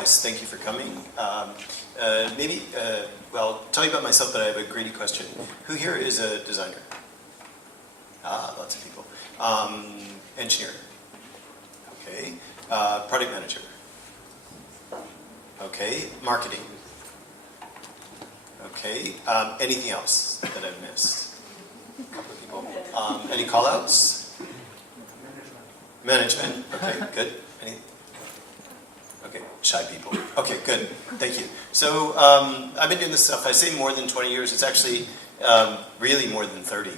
Weiss. Thank you for coming. Well, I'll tell you about myself, but I have a greedy question. Who here is a designer? Lots of people. Engineer. Okay. Product manager. Okay. Marketing. Okay. Anything else that I've missed? A couple of people. Any call-outs? Management. Okay, good. Okay, shy people. Okay, good. Thank you. So I've been doing this stuff. I say more than 20 years. It's actually really more than 30.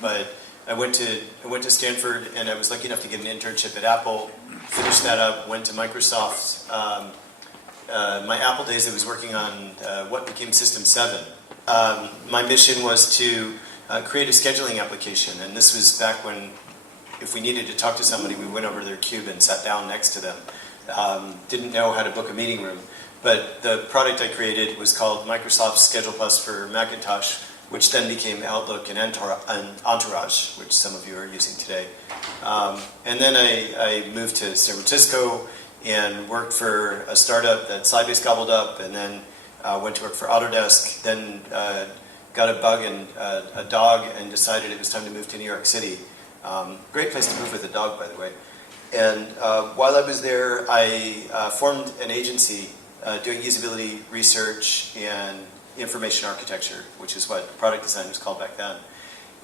But I went to Stanford, and I was lucky enough to get an internship at Apple. Finished that up. Went to Microsoft. My Apple days, I was working on what became System 7. My mission was to create a scheduling application, and this was back when, if we needed to talk to somebody, we went over to their cube and sat down next to them. Didn't know how to book a meeting room, but the product I created was called Microsoft Schedule Plus for Macintosh, which then became Outlook and Entourage, which some of you are using today. And then I moved to San Francisco and worked for a startup that Sybase gobbled up, and then went to work for Autodesk, then got a bug and a dog and decided it was time to move to New York City. Great place to move with a dog, by the way. And while I was there, I formed an agency doing usability research and information architecture, which is what product design was called back then.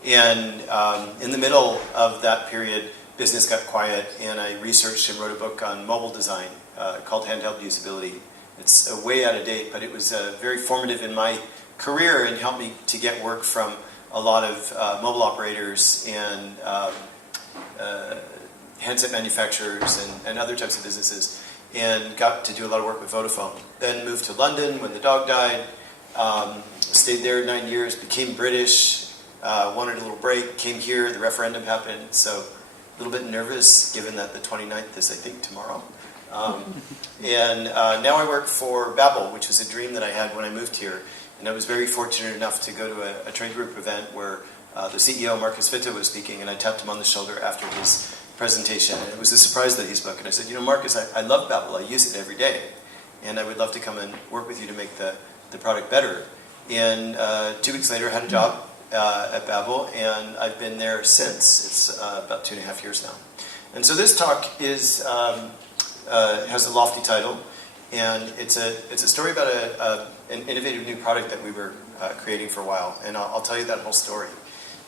And in the middle of that period, business got quiet, and I researched and wrote a book on mobile design called Handheld Usability. It's way out of date, but it was very formative in my career and helped me to get work from a lot of mobile operators and handset manufacturers and other types of businesses, and got to do a lot of work with Vodafone. Then moved to London when the dog died, stayed there 9 years, became British, wanted a little break, came here, the referendum happened, so a little bit nervous given that the 29th is, I think, tomorrow. And now I work for Babbel, which was a dream that I had when I moved here. And I was very fortunate enough to go to a trade group event where the CEO, Marcus Fitta, was speaking, and I tapped him on the shoulder after his presentation. And it was a surprise that he spoke. And I said, Marcus, I love Babbel. I use it every day. And I would love to come and work with you to make the product better. And 2 weeks later, I had a job at Babbel, and I've been there since. It's about 2.5 years now. And so this talk is has a lofty title, and it's a story about an innovative new product that we were creating for a while, and I'll tell you that whole story.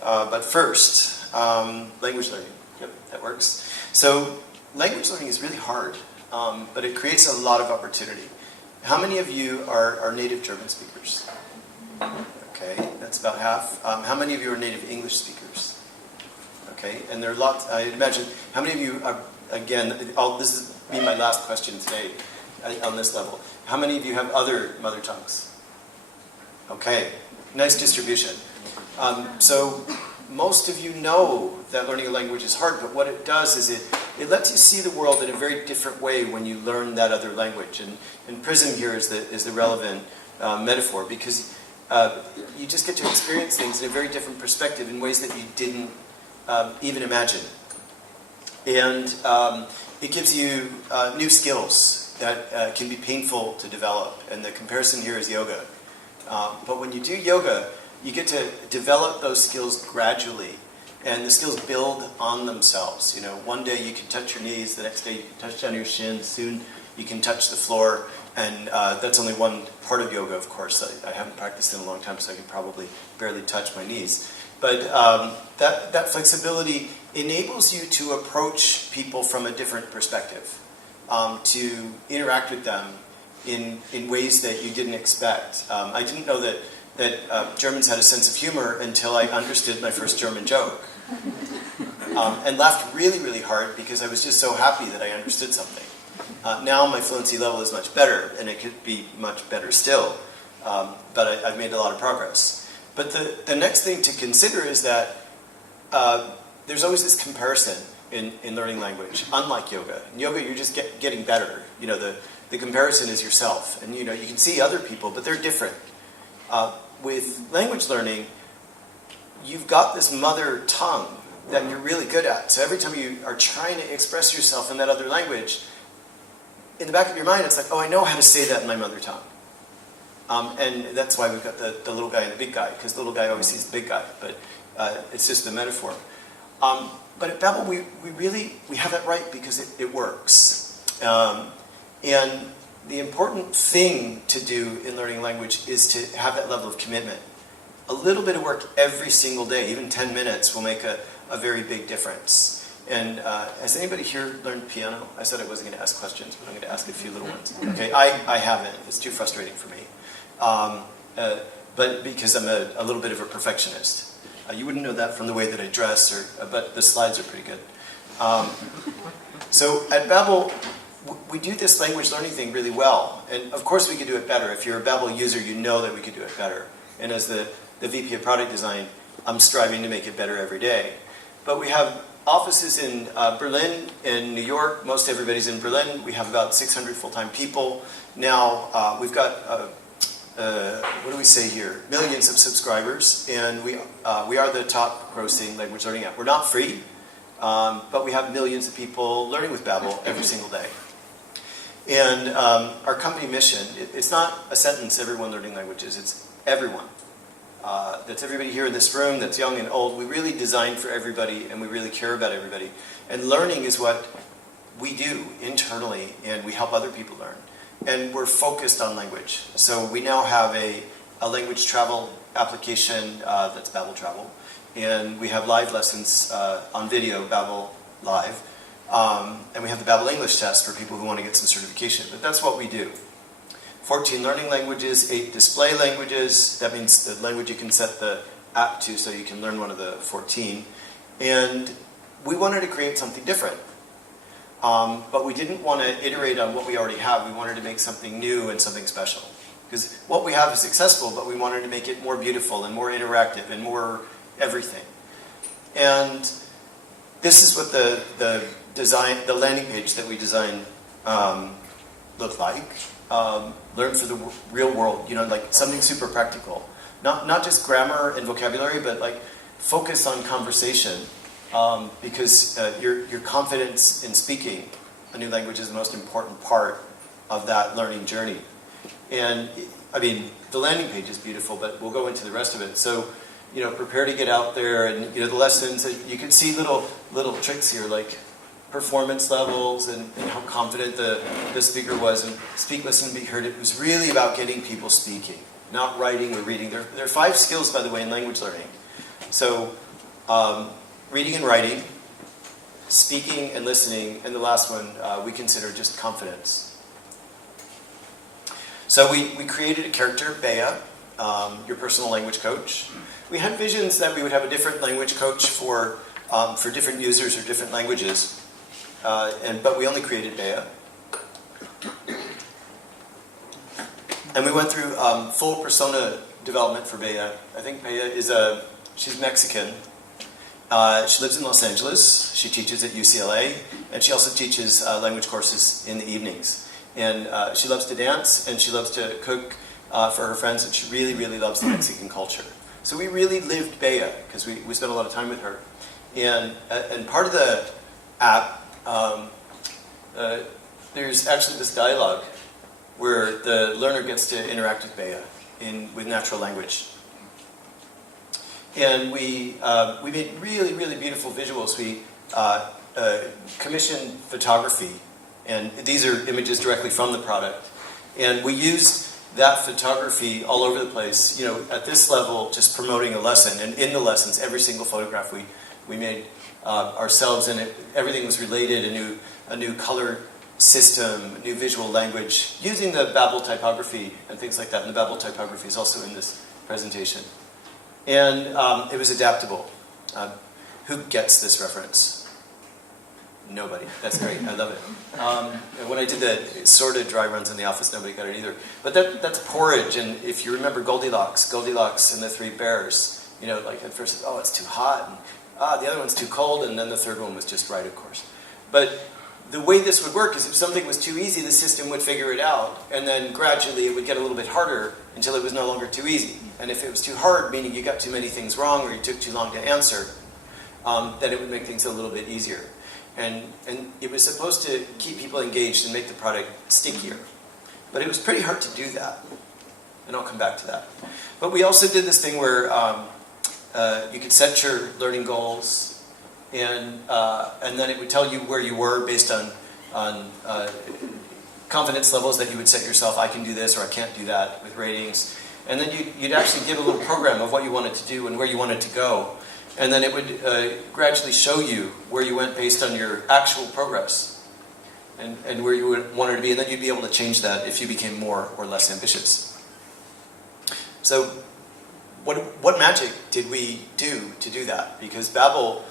But first, language learning. Yep, that works. So language learning is really hard, but it creates a lot of opportunity. How many of you are native German speakers? Okay, that's about half. How many of you are native English speakers? Okay, and there are lots, I imagine, how many of you are, again, this will be my last question today on this level. How many of you have other mother tongues? Okay, nice distribution. So most of you know that learning a language is hard, but what it does is it lets you see the world in a very different way when you learn that other language. And PRISM here is the relevant metaphor, because you just get to experience things in a very different perspective in ways that you didn't even imagine. And it gives you new skills that can be painful to develop. And the comparison here is yoga. But when you do yoga, you get to develop those skills gradually. And the skills build on themselves. One day you can touch your knees, the next day you can touch down your shins, soon you can touch the floor. And that's only one part of yoga, of course. I haven't practiced in a long time, so I can probably barely touch my knees. But that flexibility enables you to approach people from a different perspective, to interact with them in ways that you didn't expect. I didn't know that Germans had a sense of humor until I understood my first German joke. And laughed really, really hard because I was just so happy that I understood something. Now my fluency level is much better, and it could be much better still, but I've made a lot of progress. But the next thing to consider is that there's always this comparison in learning language, unlike yoga. In yoga, you're just getting better. The comparison is yourself, and you can see other people, but they're different. With language learning, you've got this mother tongue that you're really good at. So every time you are trying to express yourself in that other language, in the back of your mind, it's like, oh, I know how to say that in my mother tongue. And that's why we've got the little guy and the big guy, because the little guy always sees the big guy, but it's just a metaphor. But at Babbel, we have that right because it works. And the important thing to do in learning language is to have that level of commitment. A little bit of work every single day, even 10 minutes, will make a very big difference. And has anybody here learned piano? I said I wasn't going to ask questions, but I'm going to ask a few little ones. Okay, I haven't. It's too frustrating for me. But because I'm a little bit of a perfectionist. You wouldn't know that from the way that I dress, but the slides are pretty good. So at Babbel, we do this language learning thing really well. And of course we could do it better. If you're a Babbel user, you know that we could do it better. And as the VP of Product Design, I'm striving to make it better every day. But we have offices in Berlin, in New York. Most everybody's in Berlin. We have about 600 full-time people. Now we've got what do we say here? Millions of subscribers, and we are the top grossing language learning app. We're not free, but we have millions of people learning with Babbel every single day. And our company mission, it's not a sentence, everyone learning languages, it's everyone. That's everybody here in this room, that's young and old. We really design for everybody, and we really care about everybody. And learning is what we do internally, and we help other people learn. And we're focused on language. So we now have a language travel application that's Babbel Travel. And we have live lessons on video, Babbel Live. And we have the Babbel English test for people who want to get some certification. But that's what we do. 14 learning languages, 8 display languages. That means the language you can set the app to so you can learn one of the 14. And we wanted to create something different. But we didn't want to iterate on what we already have. We wanted to make something new and something special. Because what we have is successful, but we wanted to make it more beautiful and more interactive and more everything. And this is what the landing page that we designed looked like. Learn for the real world, like something super practical. Not just grammar and vocabulary, but like focus on conversation. Because your confidence in speaking a new language is the most important part of that learning journey. And, I mean, the landing page is beautiful, but we'll go into the rest of it. So, prepare to get out there, and, the lessons, you can see little tricks here, like performance levels and how confident the speaker was. And speak, listen, be heard. It was really about getting people speaking, not writing or reading. There are 5 skills, by the way, in language learning. So, reading and writing, speaking and listening, and the last one we consider just confidence. So we created a character, Bea, your personal language coach. We had visions that we would have a different language coach for different users or different languages, but we only created Bea. And we went through full persona development for Bea. I think Bea she's Mexican. She lives in Los Angeles. She teaches at UCLA, and she also teaches language courses in the evenings. And she loves to dance, and she loves to cook for her friends, and she really, really loves the Mexican culture. So we really lived Bea, because we spent a lot of time with her. And part of the app, there's actually this dialogue where the learner gets to interact with Bea with natural language. And we made really, really beautiful visuals. We commissioned photography, and these are images directly from the product. And we used that photography all over the place, at this level, just promoting a lesson. And in the lessons, every single photograph we made ourselves, and everything was related, a new color system, new visual language, using the Babbel typography and things like that. And the Babbel typography is also in this presentation. And it was adaptable. Who gets this reference? Nobody. That's great. I love it. When I did the sorted dry runs in the office, nobody got it either. But that's porridge. And if you remember Goldilocks and the 3 bears, like at first, oh, it's too hot. And, the other one's too cold. And then the third one was just right, of course. But the way this would work is if something was too easy, the system would figure it out. And then gradually it would get a little bit harder until it was no longer too easy. And if it was too hard, meaning you got too many things wrong or you took too long to answer, then it would make things a little bit easier. And it was supposed to keep people engaged and make the product stickier. But it was pretty hard to do that. And I'll come back to that. But we also did this thing where you could set your learning goals, and then it would tell you where you were based on confidence levels that you would set yourself. I can do this or I can't do that, with ratings. And then you'd actually give a little program of what you wanted to do and where you wanted to go. And then it would gradually show you where you went based on your actual progress and where you wanted to be. And then you'd be able to change that if you became more or less ambitious. So what magic did we do to do that? Because Babbel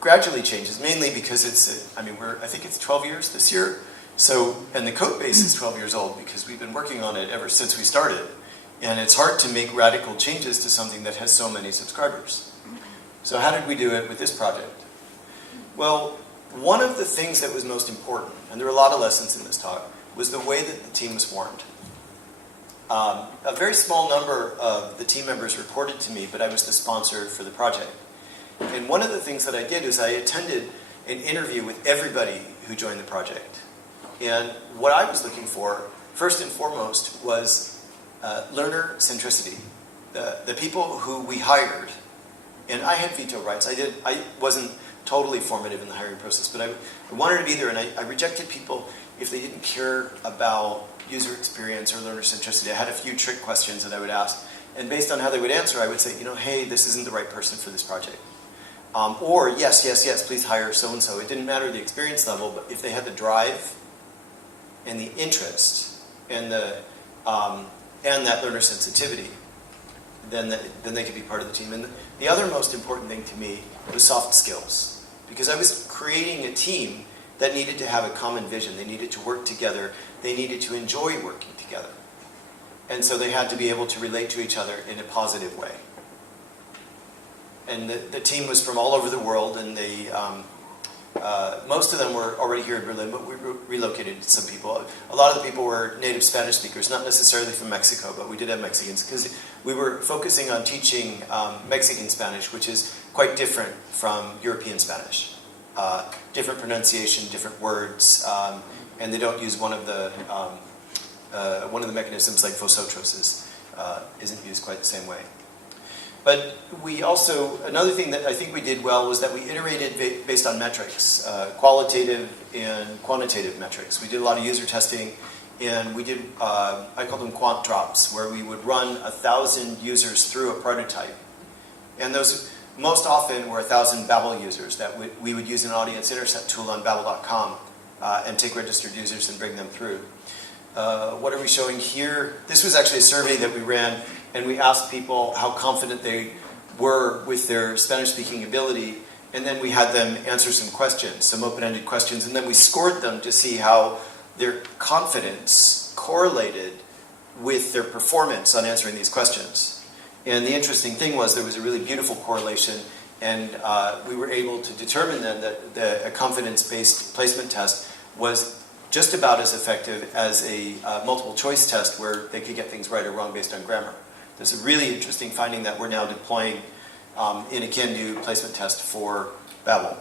gradually changes, mainly because I think it's 12 years this year. So, and the code base is 12 years old because we've been working on it ever since we started. And it's hard to make radical changes to something that has so many subscribers. So how did we do it with this project? Well, one of the things that was most important, and there are a lot of lessons in this talk, was the way that the team was formed. A very small number of the team members reported to me, but I was the sponsor for the project. And one of the things that I did is I attended an interview with everybody who joined the project. And what I was looking for, first and foremost, was learner centricity. The people who we hired, and I had veto rights. I wasn't totally formative in the hiring process, but I wanted to be there, and I rejected people if they didn't care about user experience or learner centricity. I had a few trick questions that I would ask, and based on how they would answer, I would say, hey, this isn't the right person for this project. Or, yes, please hire so-and-so. It didn't matter the experience level, but if they had the drive and the interest and that learner sensitivity, then they could be part of the team. And the other most important thing to me was soft skills. Because I was creating a team that needed to have a common vision. They needed to work together. They needed to enjoy working together. And so they had to be able to relate to each other in a positive way. And the team was from all over the world, and most of them were already here in Berlin, but we relocated some people. A lot of the people were native Spanish speakers, not necessarily from Mexico, but we did have Mexicans, because we were focusing on teaching Mexican Spanish, which is quite different from European Spanish. Different pronunciation, different words, and they don't use one of the mechanisms like vosotros isn't used quite the same way. But we also, another thing that I think we did well was that we iterated based on metrics, qualitative and quantitative metrics. We did a lot of user testing, and we did, I call them quant drops, where we would run 1,000 users through a prototype. And those most often were 1,000 Babbel users that we would use an audience intercept tool on Babbel.com and take registered users and bring them through. What are we showing here? This was actually a survey that we ran, and we asked people how confident they were with their Spanish-speaking ability, and then we had them answer some questions, some open-ended questions, and then we scored them to see how their confidence correlated with their performance on answering these questions. And the interesting thing was there was a really beautiful correlation, and we were able to determine then that a confidence-based placement test was just about as effective as a multiple choice test where they could get things right or wrong based on grammar. There's a really interesting finding that we're now deploying in a can-do placement test for Babbel.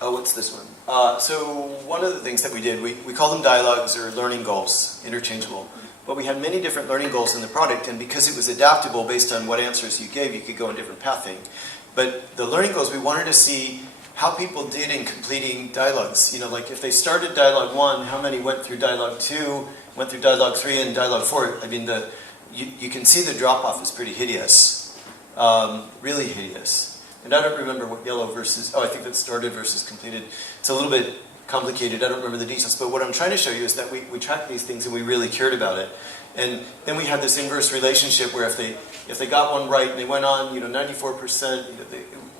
What's this one? So one of the things that we did, we call them dialogues or learning goals, interchangeable. But we had many different learning goals in the product, and because it was adaptable based on what answers you gave, you could go in different pathing. But the learning goals, we wanted to see how people did in completing dialogues. Like if they started dialogue 1, how many went through dialogue 2, went through dialogue 3, and dialogue 4. I mean, you can see the drop-off is pretty hideous. Really hideous. And I don't remember what yellow versus, I think that's started versus completed. It's a little bit complicated. I don't remember the details. But what I'm trying to show you is that we tracked these things and we really cared about it. And then we had this inverse relationship where if they got one right and they went on, 94%,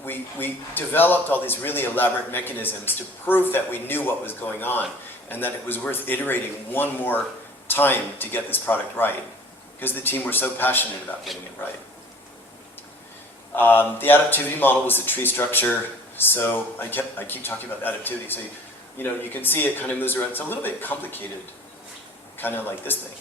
we developed all these really elaborate mechanisms to prove that we knew what was going on and that it was worth iterating one more time to get this product right, because the team were so passionate about getting it right. The adaptivity model was a tree structure, so I keep talking about adaptivity. So you can see it kind of moves around. It's a little bit complicated, kind of like this thing.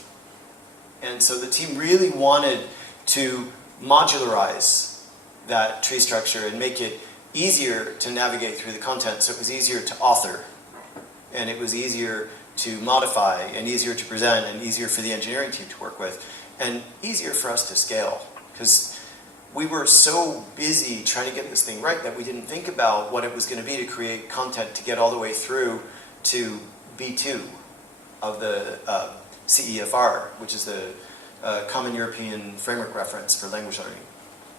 And so the team really wanted to modularize that tree structure and make it easier to navigate through the content, so it was easier to author, and it was easier to modify, and easier to present, and easier for the engineering team to work with, and easier for us to scale, because we were so busy trying to get this thing right that we didn't think about what it was going to be to create content to get all the way through to B2 of the CEFR, which is the Common European Framework Reference for Language Learning.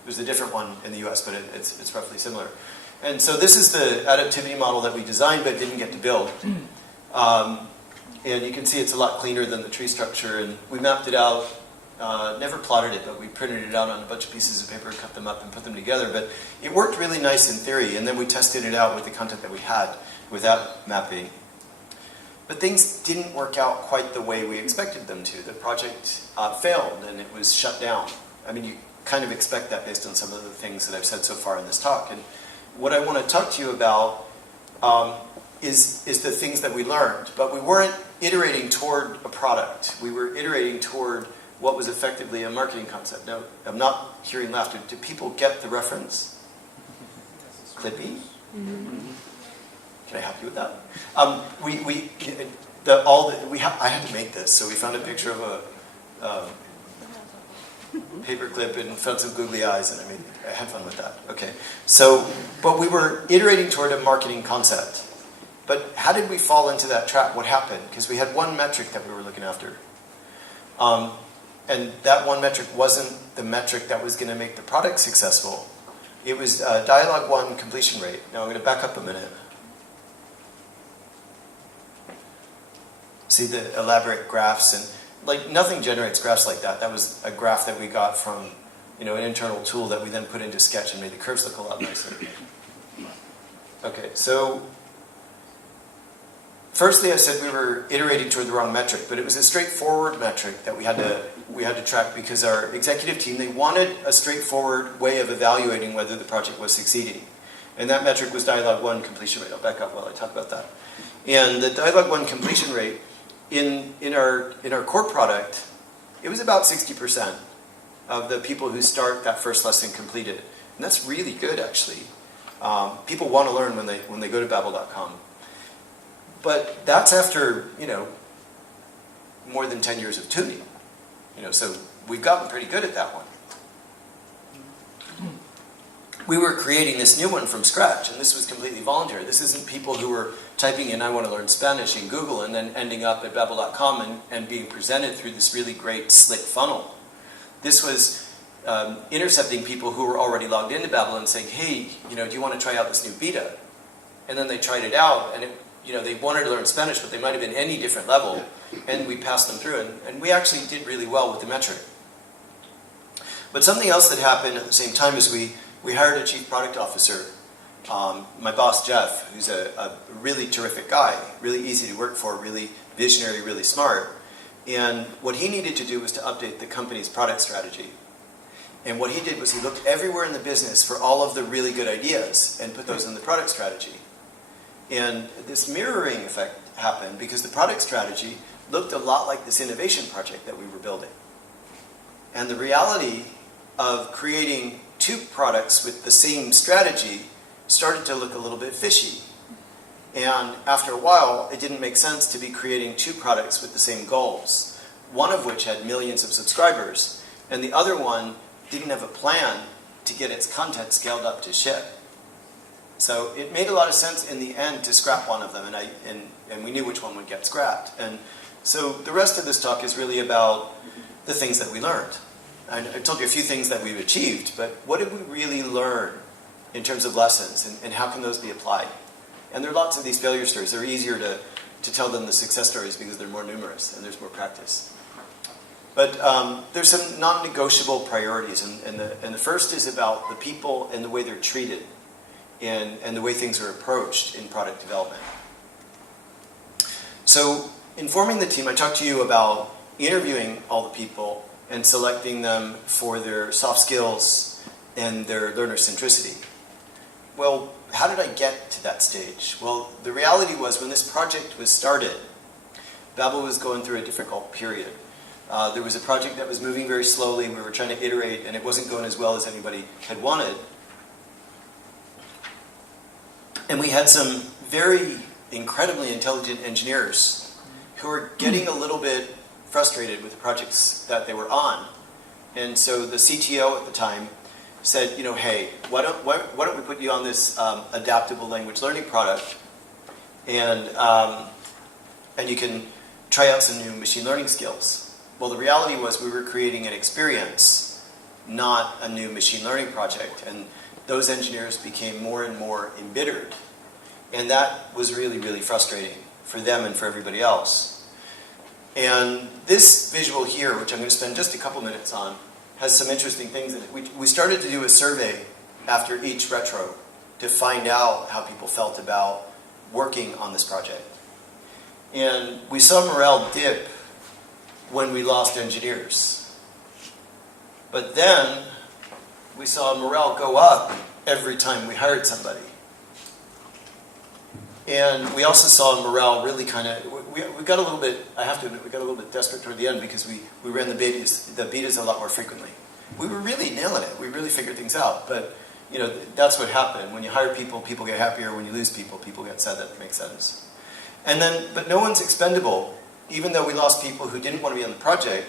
There's a different one in the US, but it's roughly similar. And so this is the adaptivity model that we designed but didn't get to build. And you can see it's a lot cleaner than the tree structure, and we mapped it out. Never plotted it, but we printed it out on a bunch of pieces of paper, cut them up, and put them together. But it worked really nice in theory, and then we tested it out with the content that we had without mapping. But things didn't work out quite the way we expected them to. The project failed, and it was shut down. I mean, you kind of expect that based on some of the things that I've said so far in this talk. And what I want to talk to you about is the things that we learned. But we weren't iterating toward a product. We were iterating toward what was effectively a marketing concept. Now, I'm not hearing laughter. Do people get the reference? Clippy? Mm-hmm. Can I help you with that? I had to make this, so we found a picture of a paper clip and found some googly eyes, and I had fun with that. Okay, so, but we were iterating toward a marketing concept. But how did we fall into that trap? What happened? Because we had one metric that we were looking after. And that one metric wasn't the metric that was going to make the product successful. It was dialogue 1 completion rate. Now I'm going to back up a minute. See the elaborate graphs, and like nothing generates graphs like that. That was a graph that we got from an internal tool that we then put into Sketch and made the curves look a lot nicer. Okay, so firstly, I said we were iterating toward the wrong metric, but it was a straightforward metric that we had to track because our executive team, they wanted a straightforward way of evaluating whether the project was succeeding. And that metric was dialogue 1 completion rate. I'll back up while I talk about that. And the dialogue 1 completion rate in our core product, it was about 60% of the people who start that first lesson completed. And that's really good, actually. People want to learn when they go to Babbel.com. But that's after, more than 10 years of tuning. So we've gotten pretty good at that one. We were creating this new one from scratch, and this was completely voluntary. This isn't people who were typing in, I want to learn Spanish in Google, and then ending up at Babbel.com and being presented through this really great, slick funnel. This was intercepting people who were already logged into Babbel and saying, hey, do you want to try out this new beta? And then they tried it out, and they wanted to learn Spanish, but they might have been any different level, and we passed them through, and we actually did really well with the metric. But something else that happened at the same time is we hired a chief product officer, my boss Jeff, who's a really terrific guy, really easy to work for, really visionary, really smart. And what he needed to do was to update the company's product strategy. And what he did was he looked everywhere in the business for all of the really good ideas and put those in the product strategy. And this mirroring effect happened because the product strategy looked a lot like this innovation project that we were building. And the reality of creating 2 products with the same strategy started to look a little bit fishy. And after a while, it didn't make sense to be creating 2 products with the same goals, one of which had millions of subscribers, and the other one didn't have a plan to get its content scaled up to ship. So it made a lot of sense in the end to scrap one of them, and we knew which one would get scrapped. And so the rest of this talk is really about the things that we learned. I told you a few things that we've achieved, but what did we really learn in terms of lessons, and how can those be applied? And there are lots of these failure stories. They're easier to tell than the success stories because they're more numerous and there's more practice. But there's some non-negotiable priorities, and the first is about the people and the way they're treated and the way things are approached in product development. So in forming the team, I talked to you about interviewing all the people and selecting them for their soft skills and their learner centricity. Well, how did I get to that stage? Well, the reality was when this project was started, Babbel was going through a difficult period. There was a project that was moving very slowly. We were trying to iterate, and it wasn't going as well as anybody had wanted. And we had some very incredibly intelligent engineers who were getting a little bit frustrated with the projects that they were on. And so the CTO at the time said, you know, hey, why don't we put you on this adaptable language learning product, and you can try out some new machine learning skills. Well, the reality was we were creating an experience, not a new machine learning project, and those engineers became more and more embittered. And that was really, really frustrating for them and for everybody else. And this visual here, which I'm going to spend just a couple minutes on, has some interesting things in it. We started to do a survey after each retro to find out how people felt about working on this project. And we saw morale dip when we lost engineers. But then we saw morale go up every time we hired somebody. And we also saw morale really kind of, we got a little bit, I have to admit, we got a little bit desperate toward the end because we ran the betas a lot more frequently. We were really nailing it. We really figured things out. But, you know, that's what happened. When you hire people, people get happier. When you lose people, people get sad. That makes sense. And then, but no one's expendable. Even though we lost people who didn't want to be on the project,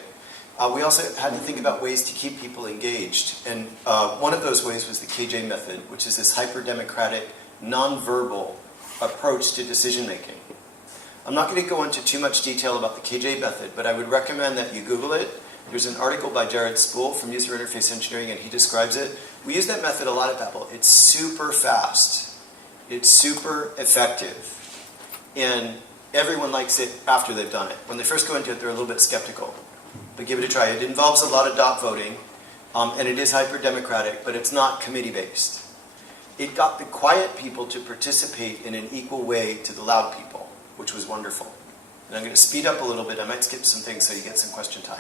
we also had to think about ways to keep people engaged. And one of those ways was the KJ method, which is this hyper-democratic, non-verbal approach to decision-making. I'm not going to go into too much detail about the KJ method, but I would recommend that you Google it. There's an article by Jared Spool from User Interface Engineering, and he describes it. We use that method a lot at Babbel. It's super fast. It's super effective. And everyone likes it after they've done it. When they first go into it, they're a little bit skeptical. But give it a try. It involves a lot of dot voting, and it is hyper-democratic, but it's not committee-based. It got the quiet people to participate in an equal way to the loud people, which was wonderful. And I'm going to speed up a little bit. I might skip some things so you get some question time.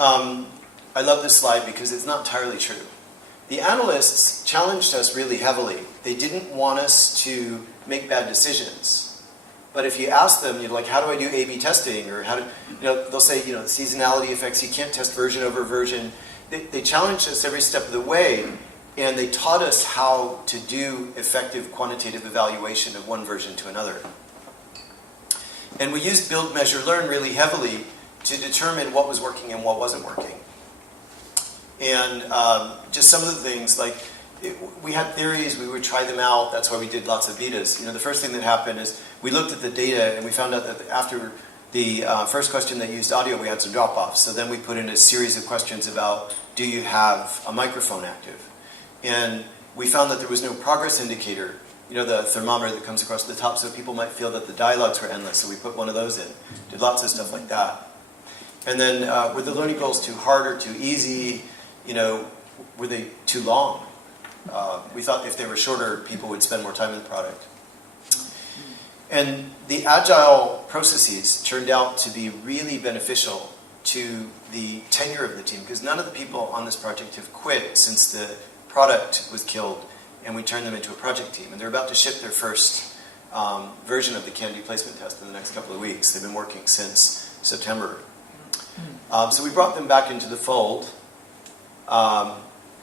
I love this slide because it's not entirely true. The analysts challenged us really heavily. They didn't want us to make bad decisions. But if you ask them, you're like, how do I do A/B testing? Or how do, they'll say, seasonality effects, you can't test version over version. They challenged us every step of the way, and they taught us how to do effective quantitative evaluation of one version to another. And we used build, measure, learn really heavily to determine what was working and what wasn't working. And just some of the things, like we had theories, we would try them out. That's why we did lots of betas. The first thing that happened is we looked at the data and we found out that after the first question that used audio, we had some drop-offs. So then we put in a series of questions about, do you have a microphone active? And we found that there was no progress indicator, the thermometer that comes across the top, so people might feel that the dialogues were endless. So we put one of those in. Did lots of stuff like that. And then were the learning goals too hard or too easy? Were they too long? We thought if they were shorter, people would spend more time in the product. And the agile processes turned out to be really beneficial to the tenure of the team, because none of the people on this project have quit since the product was killed and we turned them into a project team. And they're about to ship their first version of the Candy placement test in the next couple of weeks. They've been working since September. So we brought them back into the fold.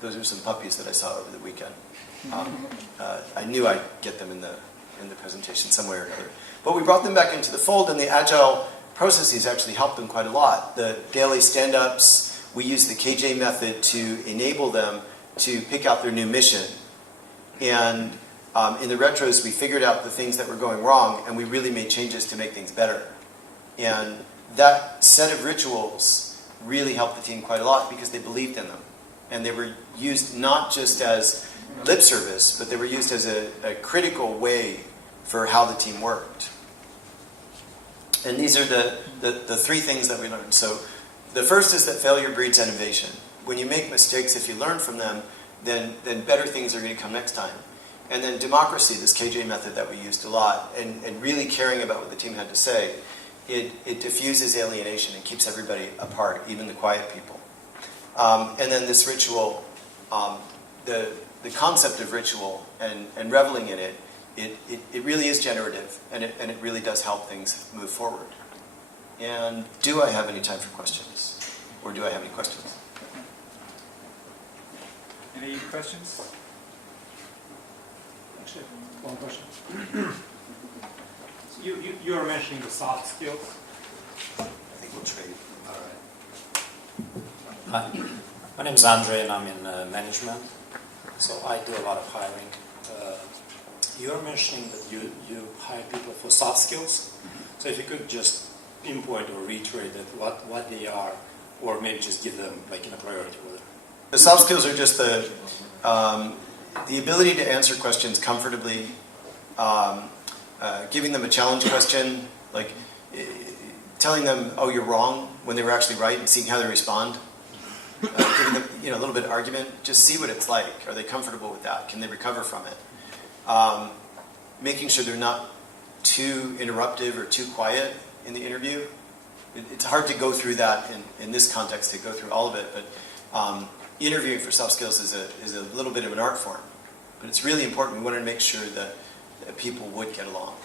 Those are some puppies that I saw over the weekend. I knew I'd get them in the presentation some way or another. But we brought them back into the fold, and the agile processes actually helped them quite a lot. The daily stand-ups, we used the KJ method to enable them to pick out their new mission. And in the retros, we figured out the things that were going wrong, and we really made changes to make things better. And that set of rituals really helped the team quite a lot because they believed in them. And they were used not just as lip service, but they were used as a critical way for how the team worked. And these are the three things that we learned. So the first is that failure breeds innovation. When you make mistakes, if you learn from them, then better things are going to come next time. And then democracy, this KJ method that we used a lot, and really caring about what the team had to say, it diffuses alienation and keeps everybody apart, even the quiet people. And then this ritual, the concept of ritual and reveling in it, it really is generative, and it really does help things move forward. And do I have any time for questions? Or do I have any questions? Any questions? Actually, one question. So you were mentioning the soft skills. I think we'll trade. All right. Hi, my name is Andre and I'm in management, so I do a lot of hiring. You're mentioning that you hire people for soft skills, so if you could just pinpoint or reiterate that what they are, or maybe just give them like in a priority order. The soft skills are just the ability to answer questions comfortably, giving them a challenge question, like telling them, "Oh, you're wrong," when they were actually right, and seeing how they respond. Giving them, a little bit of argument. Just see what it's like. Are they comfortable with that? Can they recover from it? Making sure they're not too interruptive or too quiet in the interview. It's hard to go through that in this context, to go through all of it, but interviewing for soft skills is a little bit of an art form. But it's really important. We wanted to make sure that people would get along.